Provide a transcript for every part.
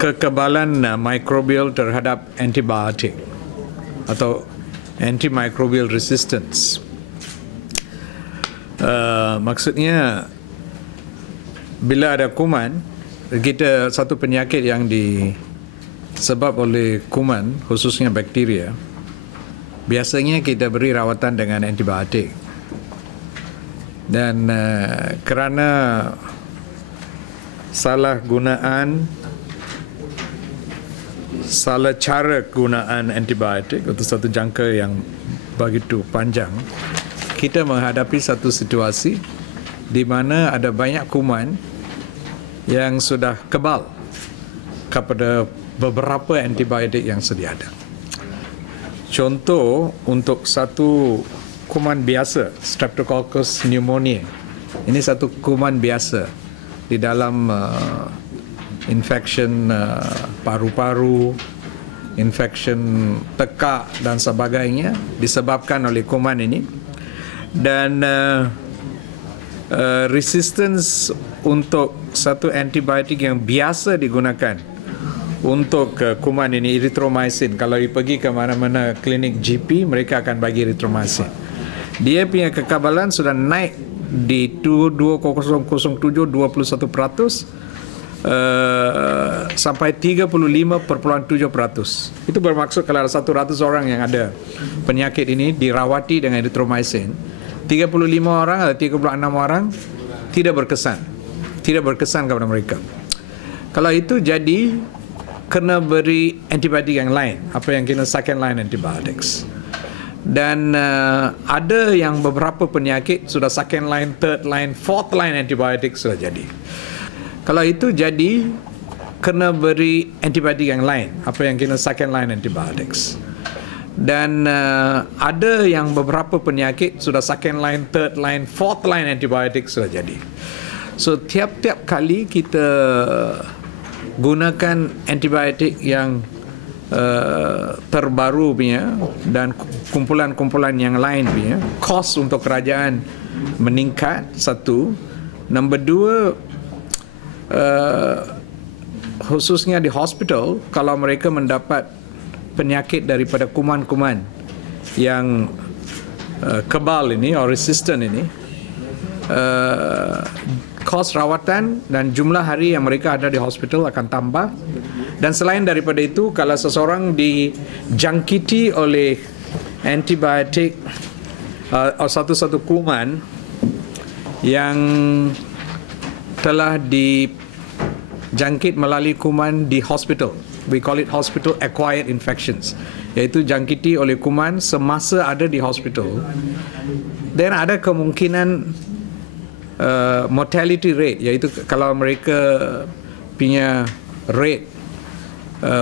kekebalan mikrobial terhadap antibiotik atau antimicrobial resistance. Maksudnya bila ada kuman, kita satu penyakit yang disebab oleh kuman, khususnya bakteria, biasanya kita beri rawatan dengan antibiotik. Dan kerana salah cara gunaan antibiotik untuk satu jangka yang begitu panjang, kita menghadapi satu situasi di mana ada banyak kuman yang sudah kebal kepada beberapa antibiotik yang sedia ada. Contoh, untuk satu kuman biasa, Streptococcus pneumoniae, ini satu kuman biasa di dalam infection paru-paru, infection tekak dan sebagainya disebabkan oleh kuman ini. Dan resistance untuk satu antibiotik yang biasa digunakan untuk kuman ini, erythromycin. Kalau pergi ke mana-mana klinik GP, mereka akan bagi erythromycin. Dia punya kekebalan sudah naik di 2007 21% sampai 35.7%. Itu bermaksud kalau ada 100 orang yang ada penyakit ini dirawati dengan erythromycin, 35 orang atau 36 orang tidak berkesan kepada mereka. Kalau itu jadi kena beri antibiotik yang lain, apa yang kita second line antibiotics. Dan ada yang beberapa penyakit sudah second line, third line, fourth line antibiotik sudah jadi. Kalau itu jadi kena beri antibiotik yang lain, apa yang kita second line antibiotics. Dan ada yang beberapa penyakit sudah second line, third line, fourth line antibiotik sudah jadi. So tiap-tiap kali kita gunakan antibiotik yang terbaru punya dan kumpulan-kumpulan yang lain punya, kos untuk kerajaan meningkat, satu. Nombor dua, khususnya di hospital, kalau mereka mendapat penyakit daripada kuman-kuman yang kebal ini atau resistant ini, kos rawatan dan jumlah hari yang mereka ada di hospital akan tambah. Dan selain daripada itu, kalau seseorang dijangkiti oleh antibiotik atau satu kuman yang telah dijangkit melalui kuman di hospital, we call it hospital acquired infections, iaitu jangkiti oleh kuman semasa ada di hospital, dan ada kemungkinan mortality rate, iaitu kalau mereka punya rate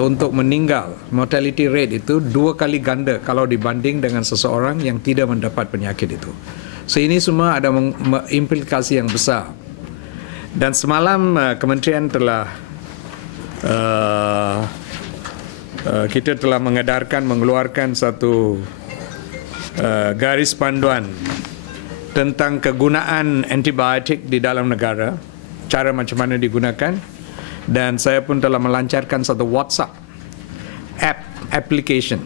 untuk meninggal, mortality rate itu 2 kali ganda kalau dibanding dengan seseorang yang tidak mendapat penyakit itu. So ini semua ada implikasi yang besar. Dan semalam kementerian telah kita telah mengeluarkan satu garis panduan tentang kegunaan antibiotik di dalam negara, cara macam mana digunakan. Dan saya pun telah melancarkan satu WhatsApp application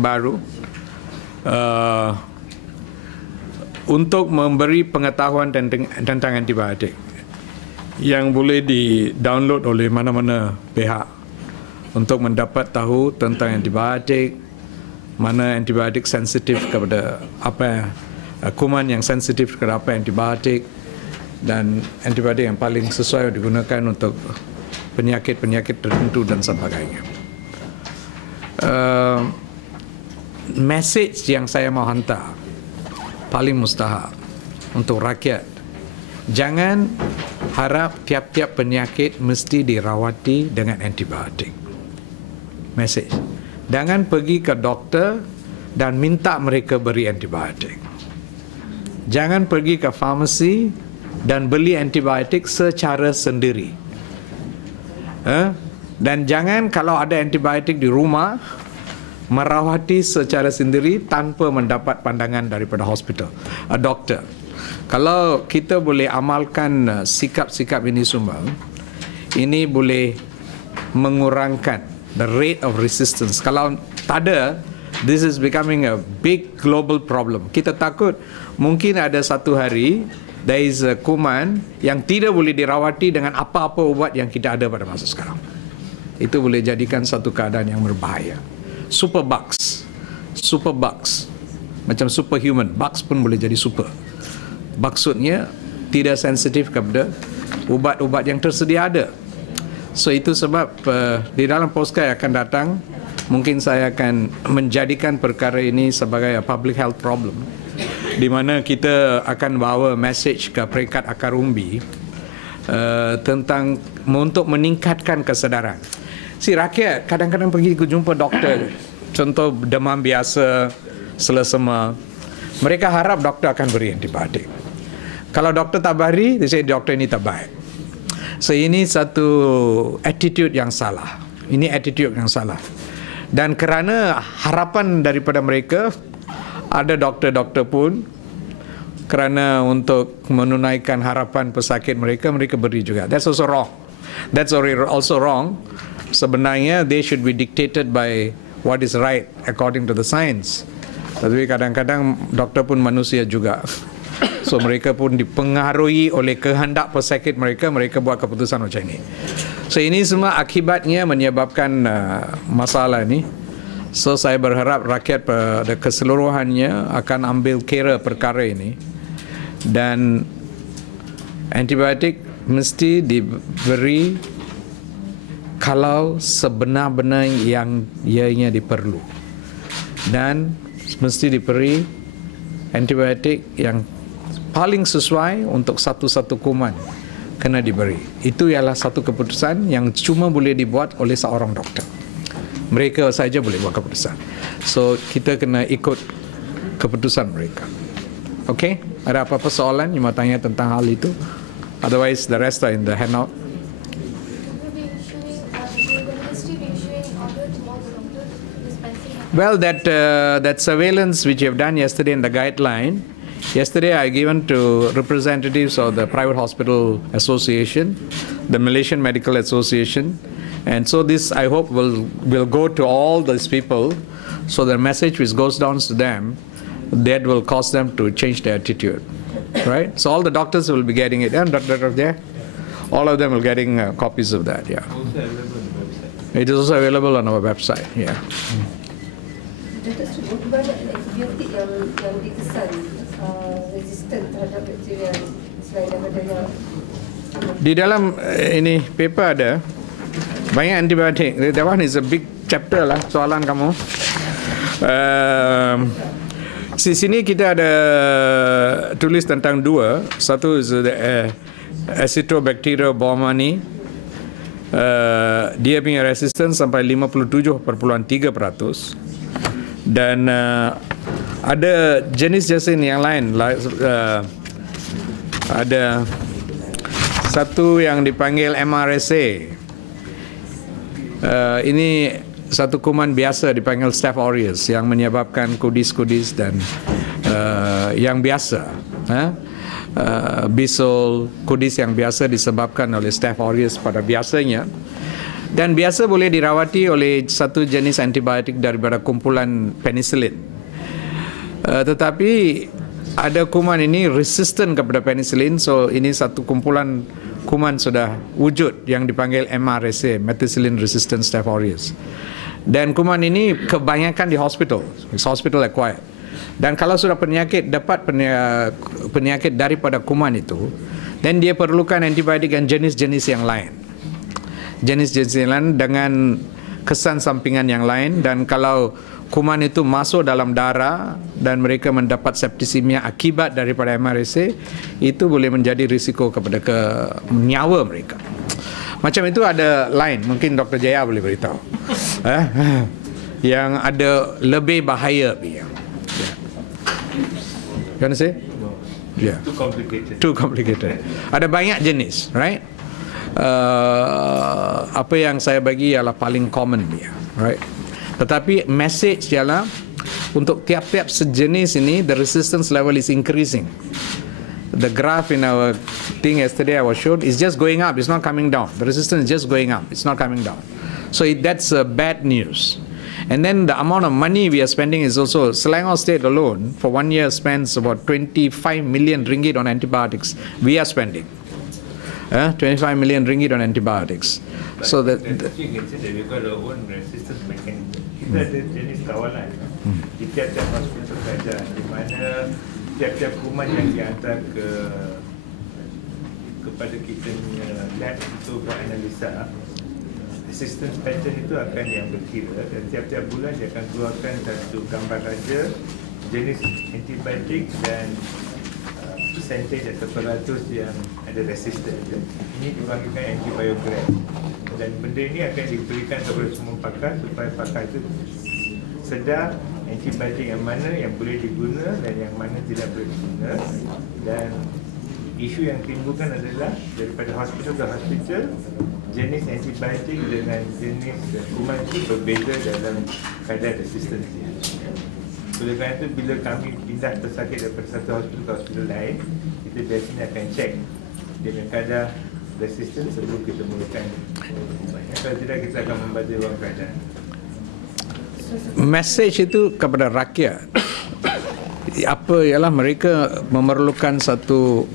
baru untuk memberi pengetahuan tentang antibiotik yang boleh di-download oleh mana-mana pihak untuk mendapat tahu tentang antibiotik, mana antibiotik sensitif kepada apa, kuman yang sensitif kepada apa antibiotik, dan antibiotik yang paling sesuai digunakan untuk penyakit-penyakit tertentu dan sebagainya. Message yang saya mau hantar paling mustahak untuk rakyat, jangan harap tiap-tiap penyakit mesti dirawati dengan antibiotik. Message, jangan pergi ke doktor dan minta mereka beri antibiotik. Jangan pergi ke farmasi dan beli antibiotik secara sendiri. Dan jangan kalau ada antibiotik di rumah merawati secara sendiri tanpa mendapat pandangan daripada hospital, doktor. Kalau kita boleh amalkan sikap-sikap ini semua, ini boleh mengurangkan the rate of resistance. Kalau tak ada, this is becoming a big global problem. Kita takut mungkin ada satu hari there is a kuman yang tidak boleh dirawati dengan apa-apa ubat yang kita ada pada masa sekarang. Itu boleh jadikan satu keadaan yang berbahaya. Superbugs, macam superhuman, bugs pun boleh jadi super. Maksudnya tidak sensitif kepada ubat-ubat yang tersedia ada. So itu sebab di dalam postcard yang akan datang, mungkin saya akan menjadikan perkara ini sebagai public health problem, di mana kita akan bawa message ke peringkat akar umbi tentang untuk meningkatkan kesedaran. Si rakyat kadang-kadang pergi jumpa doktor, contoh demam biasa, selesema, mereka harap doktor akan beri antibiotik. Kalau doktor tak beri, dia cakap doktor ini tak baik. So ini satu attitude yang salah. Ini attitude yang salah. Dan kerana harapan daripada mereka, ada doktor-doktor pun kerana untuk menunaikan harapan pesakit mereka, mereka beri juga. That's also wrong. That's also wrong. Sebenarnya they should be dictated by what is right according to the science. Tapi kadang-kadang doktor pun manusia juga. So mereka pun dipengaruhi oleh kehendak pesakit mereka, mereka buat keputusan macam ini. So ini semua akibatnya menyebabkan masalah ini. So saya berharap rakyat pada keseluruhannya akan ambil kira perkara ini. Dan antibiotik mesti diberi kalau sebenar-benar yang ianya diperlu. Dan mesti diberi antibiotik yang paling sesuai untuk satu-satu kuman kena diberi. Itu ialah satu keputusan yang cuma boleh dibuat oleh seorang doktor. Mereka saja boleh buat keputusan. So kita kena ikut keputusan mereka. Okay? Ada apa-apa soalan yang mau tanya tentang hal itu? Otherwise the rest are in the handout. Well, that surveillance which you have done yesterday in the guideline, yesterday I given to representatives of the Private Hospital Association, the Malaysian Medical Association, and so this I hope will go to all these people, so the message which goes down to them, that will cause them to change their attitude, right? So all the doctors will be getting it, and doctor there, all of them will getting copies of that, yeah. It is also available on our website, yeah. Antibiotik yang dikesan resisten terhadap bakteria selain daripada yang di dalam ini paper ada banyak antibiotik. That one is a big chapter lah soalan kamu. Di sini kita ada tulis tentang dua. Satu is Acinetobacter baumannii. Dia punya resistance sampai 57.3%. Dan ada jenis-jenis yang lain, ada satu yang dipanggil MRSA. Ini satu kuman biasa dipanggil Staph aureus yang menyebabkan kudis-kudis dan yang biasa, bisul, kudis yang biasa disebabkan oleh Staph aureus pada biasanya. Dan biasa boleh dirawati oleh satu jenis antibiotik daripada kumpulan penicillin. Tetapi ada kuman ini resistant kepada penicillin, so ini satu kumpulan kuman sudah wujud yang dipanggil MRSA, methicillin resistant Staph aureus. Dan kuman ini kebanyakan di hospital acquired. Dan kalau sudah dapat penyakit daripada kuman itu, dan dia perlukan antibiotik dan jenis-jenis yang lain. Jenis-jenis yang lain dengan kesan sampingan yang lain, dan kalau kuman itu masuk dalam darah dan mereka mendapat septisemia akibat daripada MRSA, itu boleh menjadi risiko kepada nyawa mereka. Macam itu ada lain, mungkin Dr. Jaya boleh beritahu. Yang ada lebih bahaya. You want to say? Yeah. Too complicated. Ada banyak jenis, right? Apa yang saya bagi ialah paling common dia, right? Tetapi message ialah untuk tiap-tiap sejenis ini the resistance level is increasing. the graph in our thing yesterday I was showed is just going up. It's not coming down. The resistance is just going up. It's not coming down. So that's bad news. And then the amount of money we are spending is also, Selangor State alone for 1 year spends about 25 million ringgit on antibiotics. We are spending 25 million ringgit on antibiotics. But so that you can say that we've got our own resistance mechanism. Kita ada jenis kawalan di tiap-tiap hospital kerajaan, di mana tiap-tiap kuman yang dihantar kepada kita lab untuk buat analisa, resistance pattern itu akan yang berkira, dan tiap-tiap bulan dia akan keluarkan satu gambar raja jenis antibiotik dan percentage atau peratus yang ada resistance. Ini dipanggilkan antibiogram, dan benda ini akan diberikan kepada semua pakar supaya pakar itu sedar antibiotik yang mana yang boleh diguna dan yang mana tidak boleh diguna. Dan isu yang timbulkan adalah daripada hospital ke hospital, jenis antibiotik dengan jenis kuman itu berbeza dalam kadar resistance dia. Oleh kerana itu, bila kami pindah pesakit daripada satu hospital ke hospital lain, kita biasanya akan cek dengan kadar resistance sebelum kita mulakan ubat. Kalau tidak, kita akan membazir wang kerajaan. Message itu kepada rakyat apa ialah mereka memerlukan satu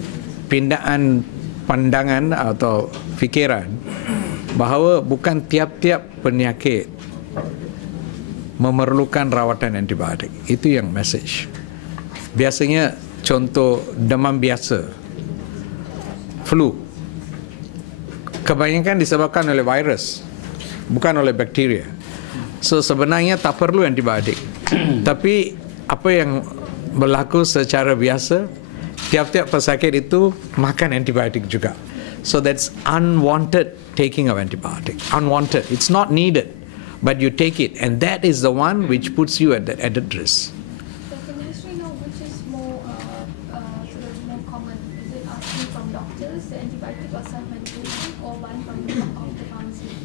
pindaan pandangan atau fikiran bahawa bukan tiap-tiap penyakit memerlukan rawatan antibiotik. Itu yang message. Biasanya contoh demam biasa, flu, kebanyakan disebabkan oleh virus, bukan oleh bakteria. So sebenarnya tak perlu antibiotik. Tapi apa yang berlaku secara biasa, tiap-tiap pesakit itu makan antibiotik juga. So that's unwanted taking of antibiotic. Unwanted. It's not needed, but you take it, and that is the one which puts you at the added risk. So can you actually know which is more more common? Is it asking from doctors, the antibiotic, or self-medication, or one from the pharmacy?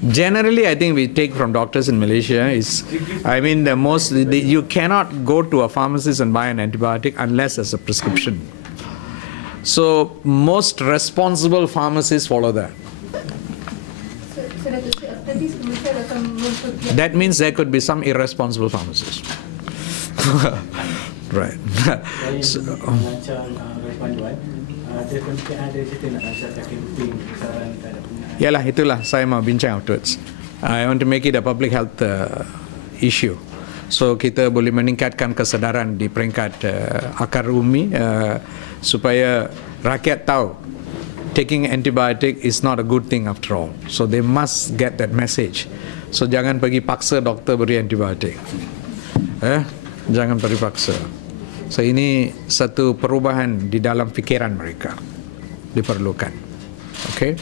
Generally, I think we take from doctors in Malaysia. You cannot go to a pharmacist and buy an antibiotic unless there's a prescription. So most responsible pharmacists follow that. That means there could be some irresponsible pharmacists. Right. So, yalah, itulah saya mau bincang afterwards. I want to make it a public health issue. So kita boleh meningkatkan kesedaran di peringkat akar umi supaya rakyat tahu taking antibiotic is not a good thing after all. So they must get that message. So jangan pergi paksa doktor beri antibiotik. Jangan pergi paksa. So ini satu perubahan di dalam fikiran mereka diperlukan. Okay?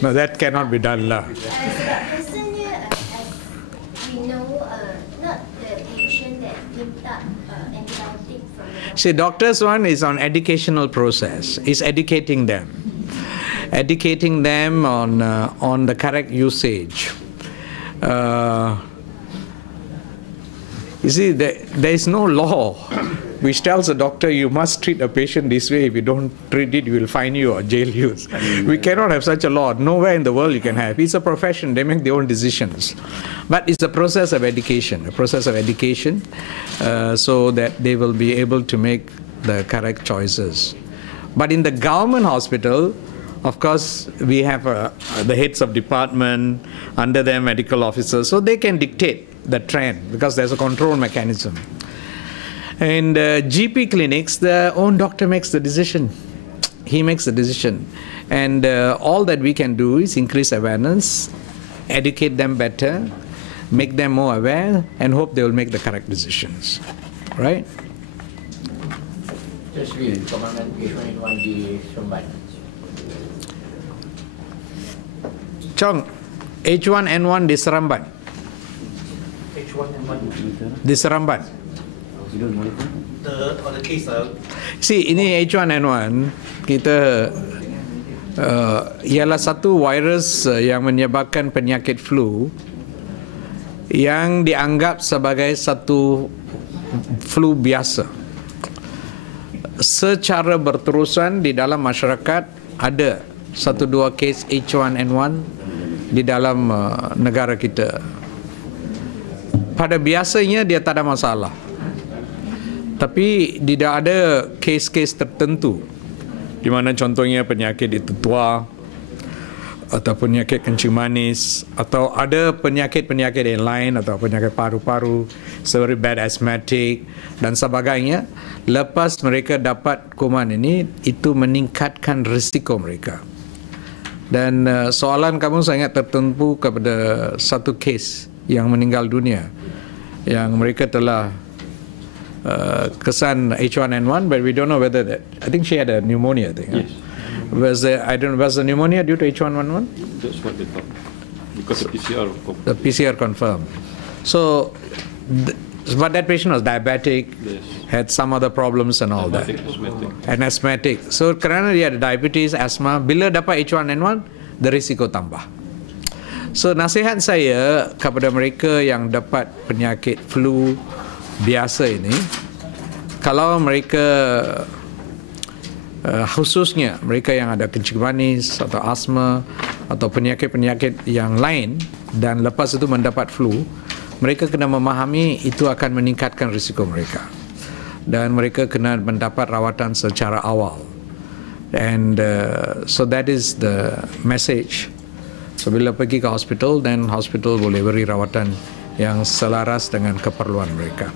No, that cannot be done lah. See, doctors one is on educational process. Is educating them on the correct usage. You see, there is no law which tells a doctor you must treat a patient this way. If you don't treat it, we will fine you or jail you. We cannot have such a law. Nowhere in the world you can have. It's a profession. They make their own decisions. But it's a process of education, so that they will be able to make the correct choices. But in the government hospital, of course, we have the heads of department, under them medical officers, so they can dictate the trend because there's a control mechanism. And GP clinics, the own doctor makes the decision. He makes the decision. And all that we can do is increase awareness, educate them better, make them more aware, and hope they will make the correct decisions. Right? Just real, Commandant H1N1 di Seremban. Chong, H1N1 di Seremban. H1N1 Di Seremban. the case See, ini H1N1 kita ialah satu virus yang menyebabkan penyakit flu yang dianggap sebagai satu flu biasa. Secara berterusan di dalam masyarakat ada 1-2 kes H1N1 di dalam negara kita. Pada biasanya dia tak ada masalah. Tapi tidak ada kes-kes tertentu di mana contohnya penyakit itu tua atau penyakit kencing manis atau ada penyakit-penyakit yang lain atau penyakit paru-paru seperti bad asthmatic dan sebagainya. Lepas mereka dapat kuman ini, itu meningkatkan risiko mereka. Dan soalan kamu sangat tertentu kepada satu kes yang meninggal dunia yang mereka telah kesan H1N1, but we don't know whether that. I think she had a pneumonia. I think. Yes. Was the pneumonia due to H1N1? That's what they thought. Because the PCR. The PCR confirmed. So, but that patient was diabetic, Yes. had some other problems and all that. Asthmatic. And asthmatic. So, kerana dia ada diabetes, asma, bila dapat H1N1, the risiko tambah. So, nasihat saya kepada mereka yang dapat penyakit flu biasa ini, kalau mereka khususnya mereka yang ada kencing manis atau asma atau penyakit-penyakit yang lain dan lepas itu mendapat flu, mereka kena memahami itu akan meningkatkan risiko mereka dan mereka kena mendapat rawatan secara awal. And so that is the message. So bila pergi ke hospital, then hospital boleh beri rawatan yang selaras dengan keperluan mereka.